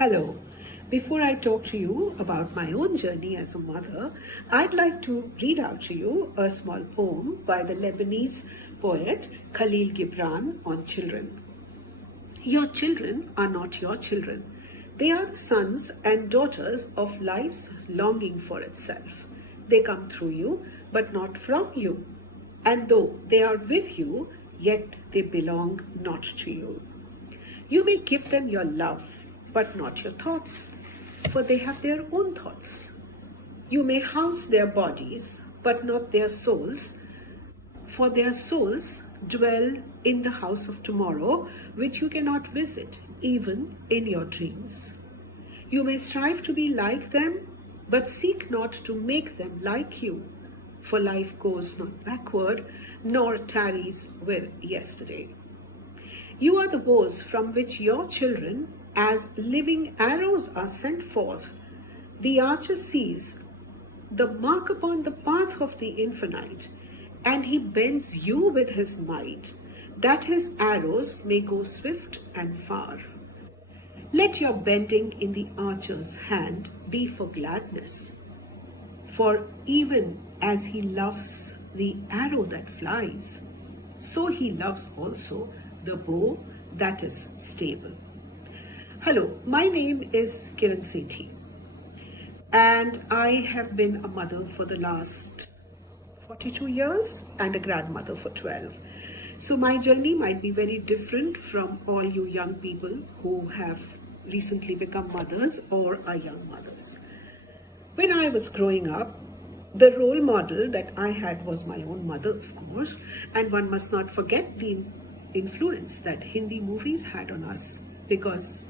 Hello. Before I talk to you about my own journey as a mother, I'd like to read out to you a small poem by the Lebanese poet Khalil Gibran on children. Your children are not your children. They are the sons and daughters of life's longing for itself. They come through you, but not from you. And though they are with you, yet they belong not to you. You may give them your love, but not your thoughts, for they have their own thoughts. You may house their bodies, but not their souls, for their souls dwell in the house of tomorrow, which you cannot visit, even in your dreams. You may strive to be like them, but seek not to make them like you, for life goes not backward, nor tarries with yesterday. You are the bows from which your children, as living arrows, are sent forth. The archer sees the mark upon the path of the infinite, and he bends you with his might, that his arrows may go swift and far. Let your bending in the archer's hand be for gladness, for even as he loves the arrow that flies, so he loves also the bow that is stable. Hello, my name is Kiran.Sethi, and I have been a mother for the last 42 years and a grandmother for 12. So my journey might be very different from all you young people who have recently become mothers or are young mothers. When I was growing up, the role model that I had was my own mother, of course, and one must not forget the influence that Hindi movies had on us, because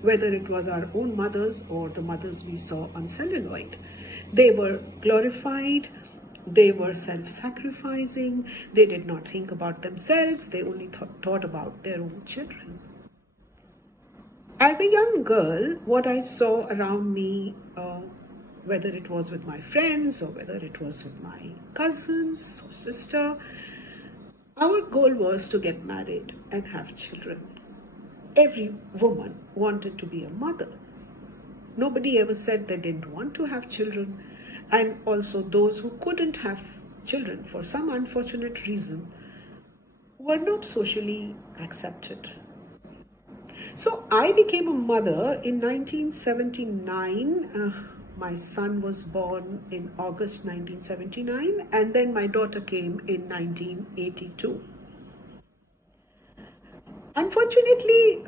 whether it was our own mothers or the mothers we saw on celluloid, they were glorified, they were self-sacrificing, they did not think about themselves, they only thought about their own children. As a young girl, what I saw around me, whether it was with my friends or whether it was with my cousins or sister, our goal was to get married and have children. Every woman wanted to be a mother. Nobody ever said they didn't want to have children. And also those who couldn't have children for some unfortunate reason were not socially accepted. So I became a mother in 1979. My son was born in August 1979, and then my daughter came in 1982. Unfortunately,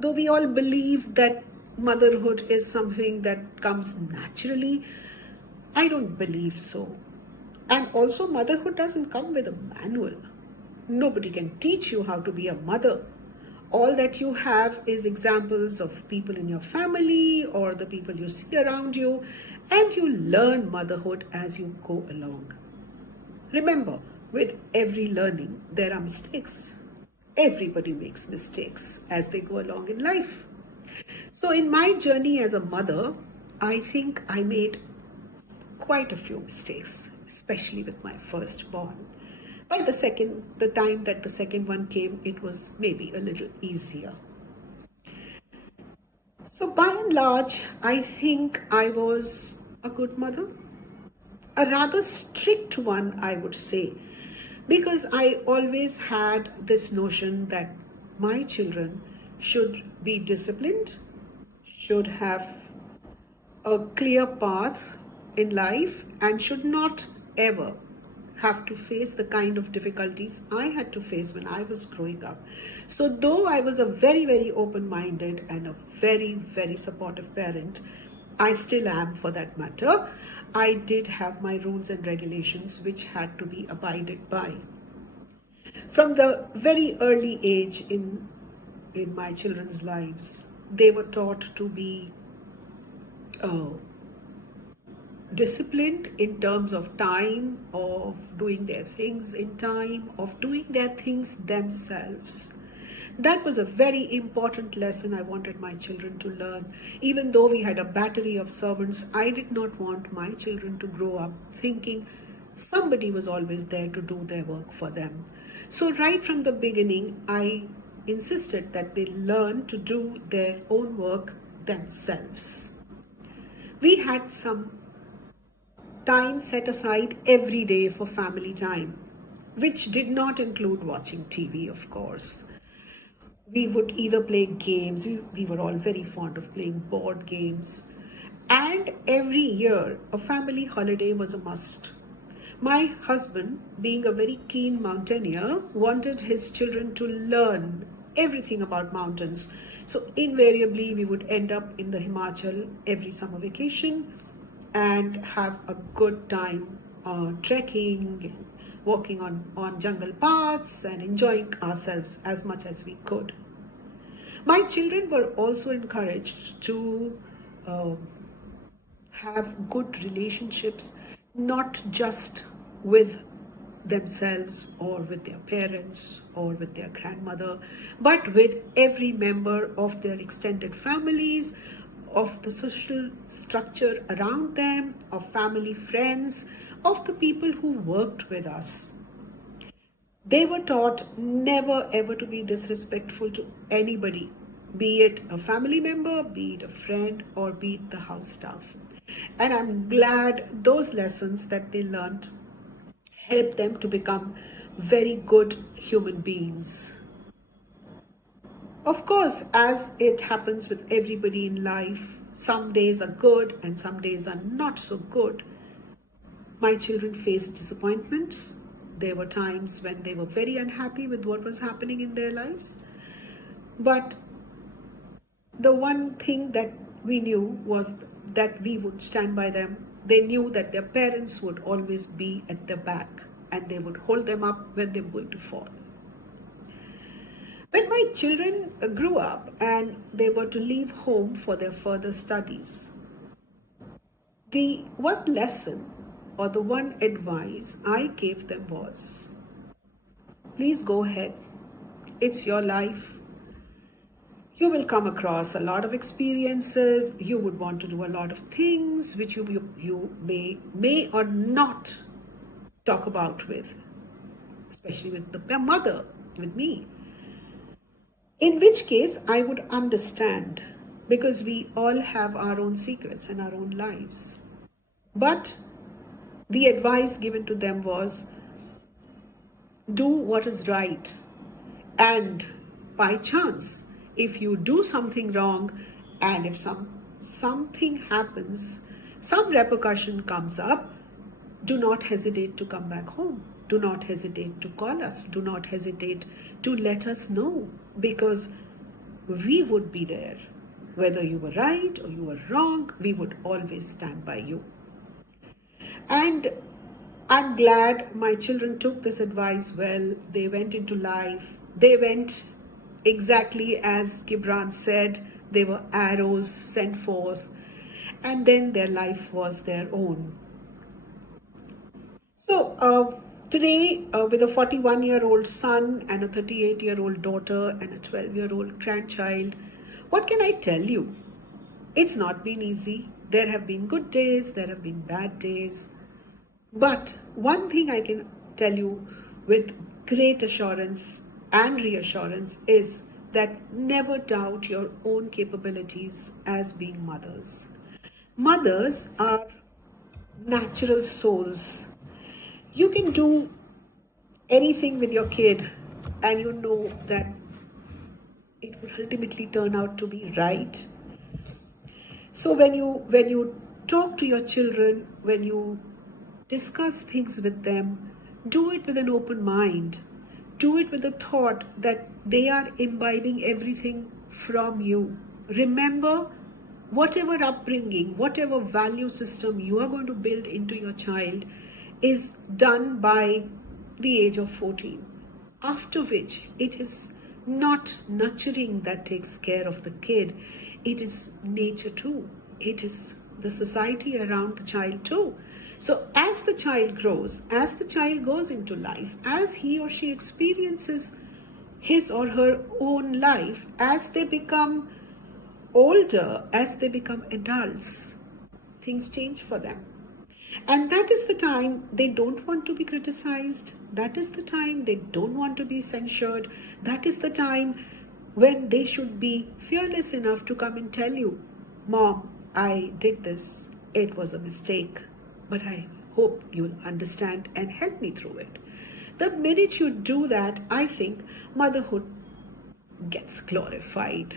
though we all believe that motherhood is something that comes naturally, I don't believe so. And also, motherhood doesn't come with a manual. Nobody can teach you how to be a mother. All that you have is examples of people in your family or the people you see around you, and you learn motherhood as you go along. Remember, with every learning, there are mistakes. Everybody makes mistakes as they go along in life. So in my journey as a mother, I think I made quite a few mistakes, especially with my firstborn. But the time that the second one came, it was maybe a little easier. So by and large, I think I was a good mother, a rather strict one, I would say, because I always had this notion that my children should be disciplined, should have a clear path in life, and should not ever have to face the kind of difficulties I had to face when I was growing up. So though I was a very, very open-minded and a very, very supportive parent, I still am for that matter, I did have my rules and regulations which had to be abided by. From the very early age in my children's lives, they were taught to be disciplined in terms of time, of doing their things in time, of doing their things themselves. That was a very important lesson I wanted my children to learn. Even though we had a battery of servants, I did not want my children to grow up thinking somebody was always there to do their work for them. So right from the beginning, I insisted that they learn to do their own work themselves. We had some time set aside every day for family time, which did not include watching TV, of course. We would either play games, we were all very fond of playing board games, and every year a family holiday was a must. My husband, being a very keen mountaineer, wanted his children to learn everything about mountains. So invariably we would end up in the Himachal every summer vacation and have a good time trekking and walking on jungle paths and enjoying ourselves as much as we could. My children were also encouraged to uh, have good relationships, not just with themselves or with their parents or with their grandmother, but with every member of their extended families, of the social structure around them, of family friends, of the people who worked with us. They were taught never ever to be disrespectful to anybody, be it a family member, be it a friend, or be it the house staff. And I'm glad those lessons that they learned helped them to become very good human beings. Of course, as it happens with everybody in life, some days are good and some days are not so good. My children faced disappointments. There were times when they were very unhappy with what was happening in their lives. But the one thing that we knew was that we would stand by them. They knew that their parents would always be at their back and they would hold them up when they were going to fall. When my children grew up and they were to leave home for their further studies, the one lesson or the one advice I gave them was, please go ahead. It's your life. You will come across a lot of experiences. You would want to do a lot of things which you may or not talk about with, especially with the mother, with me. In which case, I would understand, because we all have our own secrets and our own lives. But the advice given to them was, do what is right. And by chance, if you do something wrong and if something happens, some repercussion comes up, do not hesitate to come back home. Do not hesitate to call us. Do not hesitate to let us know, because we would be there. Whether you were right or you were wrong, we would always stand by you. And I'm glad my children took this advice well. They went into life. They went exactly as Gibran said. They were arrows sent forth. And then their life was their own. So today, with a 41-year-old son and a 38-year-old daughter and a 12-year-old grandchild, what can I tell you? It's not been easy. There have been good days, there have been bad days. But one thing I can tell you with great assurance and reassurance is that never doubt your own capabilities as being mothers. Mothers are natural souls. You can do anything with your kid and you know that it will ultimately turn out to be right. So when you talk to your children, when you discuss things with them, do it with an open mind. Do it with the thought that they are imbibing everything from you. Remember, whatever upbringing, whatever value system you are going to build into your child is done by the age of 14. After which, it is not nurturing that takes care of the kid. It is nature too. It is the society around the child too. So as the child grows, as the child goes into life, as he or she experiences his or her own life, as they become older, as they become adults, things change for them. And that is the time they don't want to be criticized. That is the time they don't want to be censured. That is the time when they should be fearless enough to come and tell you, Mom, I did this. It was a mistake. But I hope you'll understand and help me through it. The minute you do that, I think motherhood gets glorified.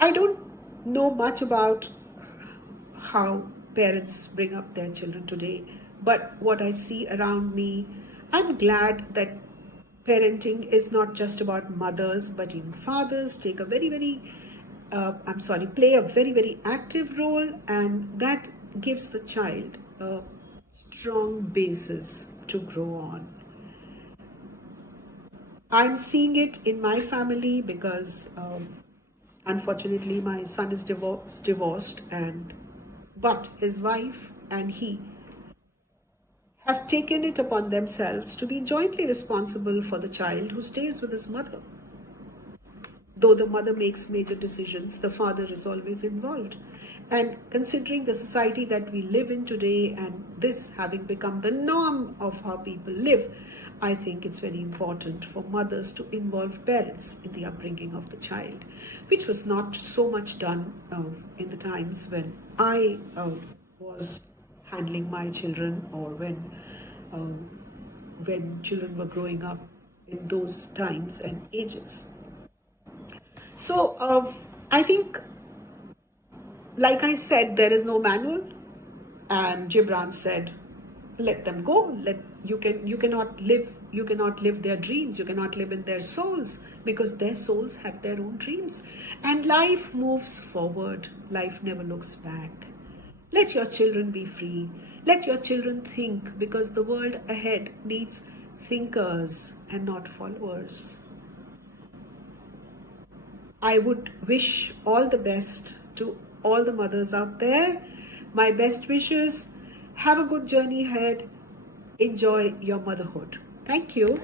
I don't know much about how parents bring up their children today, but what I see around me, I'm glad that parenting is not just about mothers, but even fathers take a play a very active role, and that gives the child a strong basis to grow on. I'm seeing it in my family because unfortunately my son is divorced, and but his wife and he have taken it upon themselves to be jointly responsible for the child who stays with his mother. Though the mother makes major decisions, the father is always involved. And considering the society that we live in today, and this having become the norm of how people live, I think it's very important for mothers to involve parents in the upbringing of the child, which was not so much done in the times when I was handling my children, or when children were growing up in those times and ages. So I think, like I said, there is no manual, and Gibran said, "Let them go. You cannot live their dreams. You cannot live in their souls, because their souls have their own dreams, and life moves forward. Life never looks back. Let your children be free. Let your children think, because the world ahead needs thinkers and not followers." I would wish all the best to all the mothers out there. My best wishes. Have a good journey ahead. Enjoy your motherhood. Thank you.